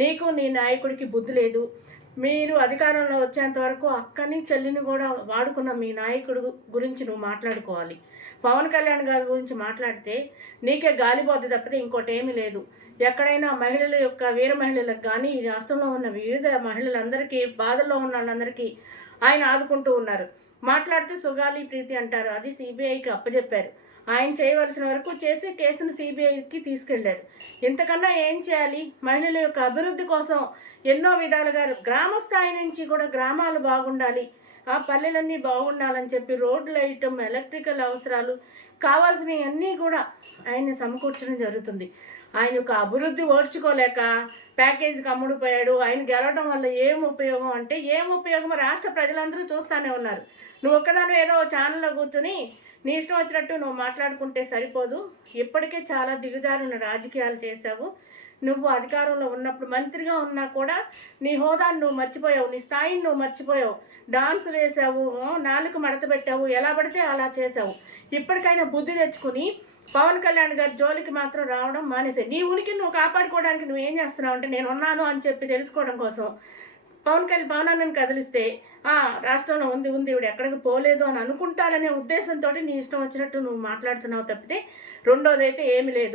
నీకు నీ నాయకుడికి బుద్ధి లేదు. మీరు అధికారంలో వచ్చేంత వరకు అక్కని చెల్లిని కూడా వాడుకున్న మీ నాయకుడు గురించి నువ్వు మాట్లాడుకోవాలి. పవన్ కళ్యాణ్ గారి గురించి మాట్లాడితే నీకే గాలిబోద్ది తప్పితే ఇంకోటి ఏమీ లేదు. ఎక్కడైనా మహిళల యొక్క వీర మహిళలకు కానీ ఈ రాష్ట్రంలో ఉన్న వివిధ మహిళలందరికీ బాధల్లో ఉన్న వాళ్ళందరికీ ఆయన ఆదుకుంటూ ఉన్నారు. మాట్లాడితే సుగాలి ప్రీతి అంటారు, అది సిబిఐకి అప్పచెప్పారు. ఆయన చేయవలసిన వరకు చేసి కేసును సిబిఐకి తీసుకెళ్లారు. ఇంతకన్నా ఏం చేయాలి? మహిళల యొక్క అభివృద్ధి కోసం ఎన్నో విధాలుగా గ్రామ స్థాయి నుంచి కూడా గ్రామాలు బాగుండాలి, ఆ పల్లెలన్నీ బాగుండాలని చెప్పి రోడ్లు వేయటం, ఎలక్ట్రికల్ అవసరాలు కావాల్సినవన్నీ కూడా ఆయన సమకూర్చడం జరుగుతుంది. ఆయన యొక్క అభివృద్ధి ఓర్చుకోలేక ప్యాకేజీకి అమ్ముడుపోయాడు. ఆయన గెలవడం వల్ల ఏం ఉపయోగం అంటే ఏం ఉపయోగం? రాష్ట్ర ప్రజలందరూ చూస్తూనే ఉన్నారు. నువ్వు ఒక్కదాని ఏదో ఛానల్లో కూర్చొని నీ ఇష్టం వచ్చినట్టు నువ్వు మాట్లాడుకుంటే సరిపోదు. ఇప్పటికే చాలా దిగజారున్న రాజకీయాలు చేశావు. నువ్వు అధికారంలో ఉన్నప్పుడు మంత్రిగా ఉన్నా కూడా నీ హోదాను నువ్వు మర్చిపోయావు, నీ స్థాయిని నువ్వు మర్చిపోయావు. డాన్సులు వేసావు, నాలుగు మడత పెట్టావు, ఎలా పడితే అలా చేసావు. ఇప్పటికైనా బుద్ధి తెచ్చుకుని పవన్ కళ్యాణ్ గారి జోలికి మాత్రం రావడం మానేసే. నీ ఉనికిని నువ్వు కాపాడుకోవడానికి నువ్వు ఏం చేస్తున్నావు అంటే నేను ఉన్నాను అని చెప్పి తెలుసుకోవడం కోసం పవన్ అన్నని కదిలిస్తే రాష్ట్రంలో ఉంది ఇవిడ ఎక్కడికి పోలేదు అని అనుకుంటారనే ఉద్దేశంతో నీ ఇష్టం వచ్చినట్టు నువ్వు మాట్లాడుతున్నావు తప్పితే రెండోదైతే ఏమీ లేదు.